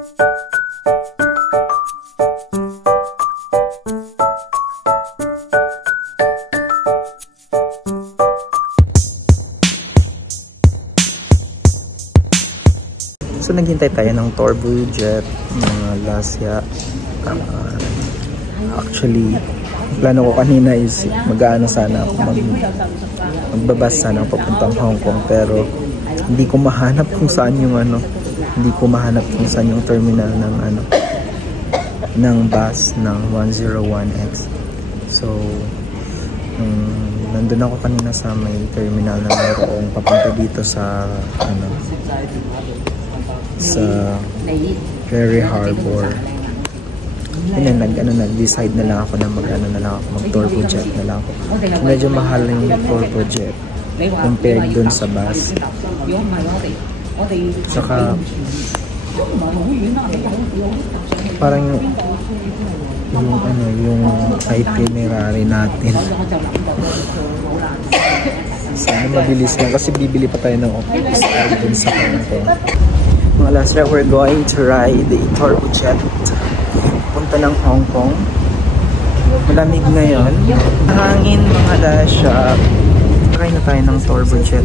So naghintay tayo ng turbojet, mga lasya. Actually, plano ko kanina is mag-aano sana ako, magbabas sana ako papuntang Hong Kong, pero hindi ko mahanap kung saan yung hindi ko mahanap kung saan yung terminal ng ng bus ng 101X. So nandun ako kanina sa may terminal na mayroong papunta dito sa sa Ferry Harbor. Yun na, nag-decide na lang ako na mag-turbojet na lang ako. Medyo mahal yung turbojet compared dun sa bus. Saka parang yung itinerary natin. Sana mabilis lang kasi bibili pa tayo ng office card dun sa Hong Kong. Mga lasya, we're going to ride the turbojet punta ng Hong Kong. Malamig ngayon, hangin mga lasya. Try na tayo ng turbojet.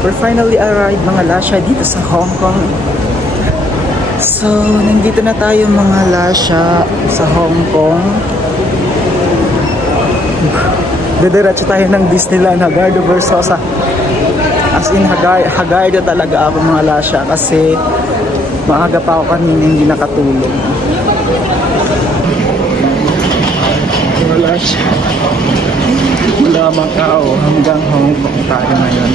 We're finally arrived mga lasya dito sa Hong Kong. So, nandito na tayo mga lasya sa Hong Kong. Didiretso tayo ng Disneyland, Hagardo Versosa. As in, Hagardo talaga ako mga lasya kasi maaga pa ako kanina hindi nakatulog. Mga lasya, mula Macau hanggang Hong Kong tayo ngayon.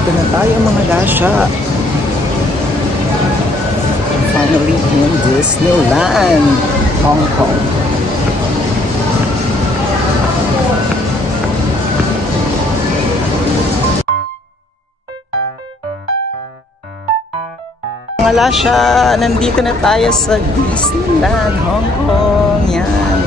Dito na tayo mga lasya. Finally in Disneyland, Hong Kong. Mga lasya, nandito na tayo sa Disneyland, Hong Kong. Yan.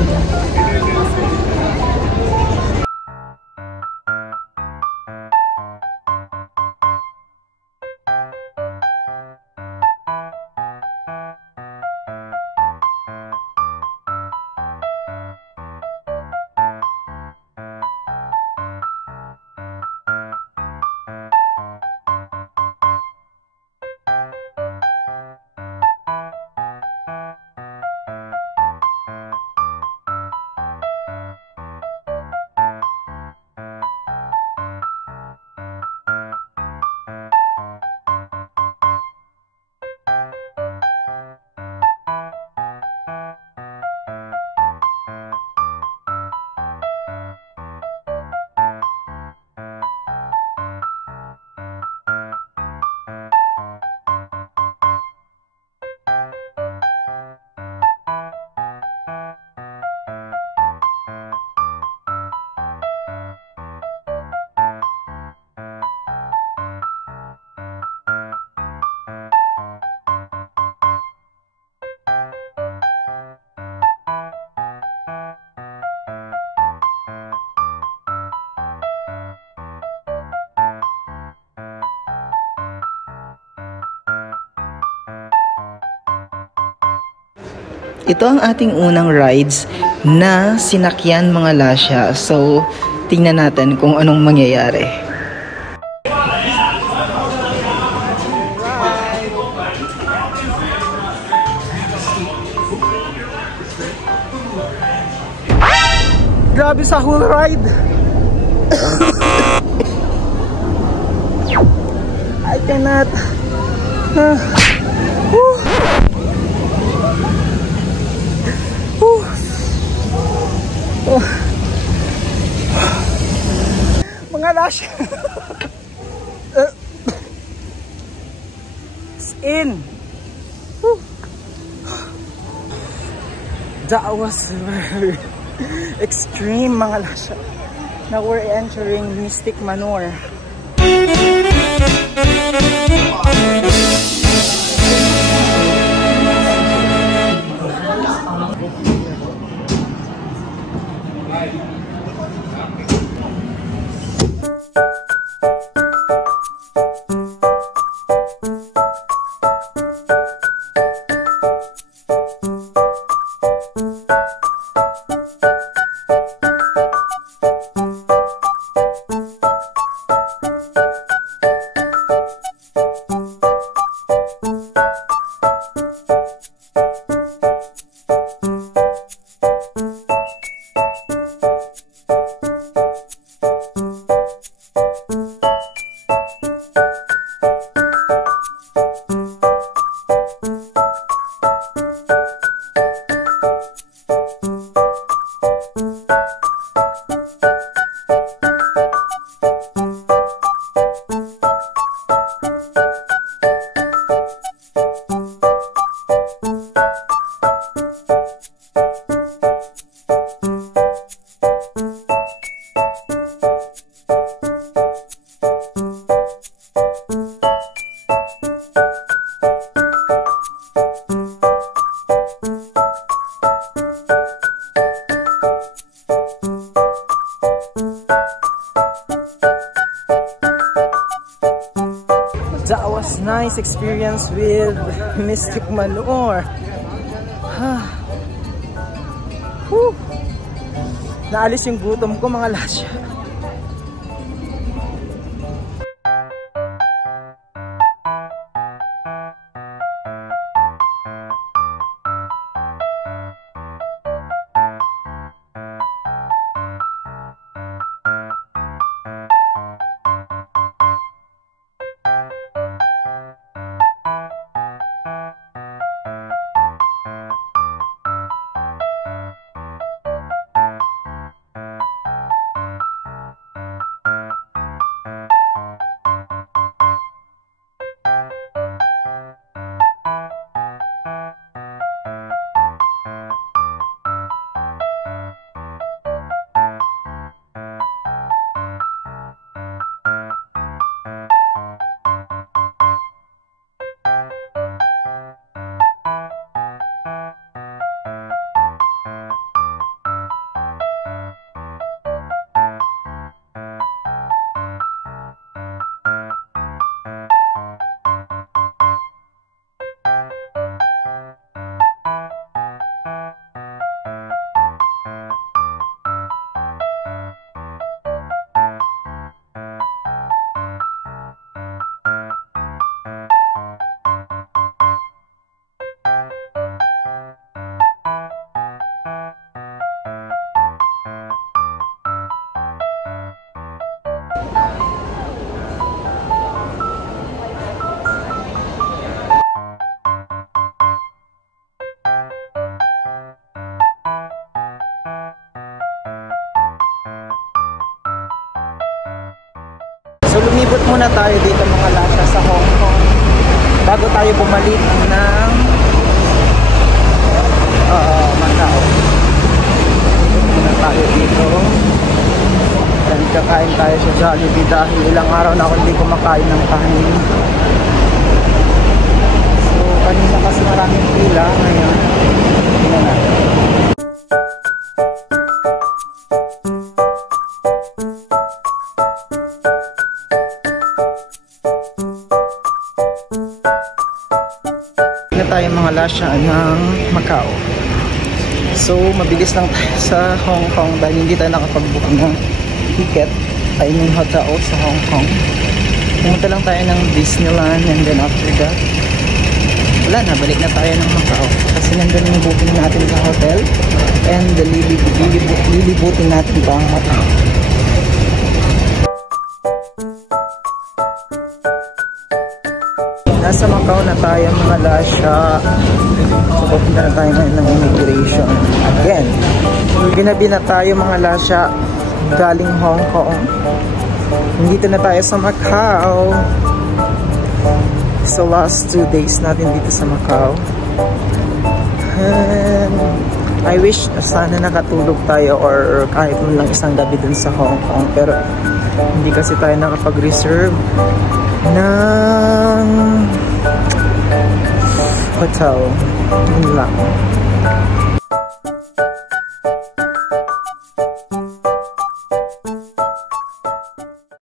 Ito ang ating unang rides na sinakyan mga lasya. So, tingnan natin kung anong mangyayari. Grabe sa whole ride! I cannot... Oh. Mga lash. It's in. Woo. That was very extreme, mga lash. Now we're entering Mystic Manor. That was nice experience with Mystic Manor. Naalis yung gutom ko, mga lasya. So lumibot muna tayo dito, mga lasya, sa Hong Kong bago tayo bumalik ng Macau. Lumibot muna tayo dito. Then kakain tayo sa Jollibee dahil ilang araw na ako hindi kumakain ng kanin. So kanina kasi maraming pila, ngayon tingnan natin. Tayo mga lasya ng Macau. So mabilis lang tayo sa Hong Kong dahil hindi tayo nakapag-book ng ticket, I mean hotel sa Hong Kong. Pumunta lang tayo ng Disneyland and then after that wala na, balik na tayo ng Macau kasi nandun yung booking natin sa hotel and lilibutin natin pa ang Macau. Nasa Macau na tayo mga lasya. So papunta na tayo ngayon ng immigration. Again, ginabi na tayo mga lasya galing Hong Kong. Nandito na tayo sa Macau. So last 2 days natin dito sa Macau. And I wish sana nakatulog tayo or kahit lang isang gabi dun sa Hong Kong. Pero hindi kasi tayo nakapag-reserve ng hotel. Yun lang.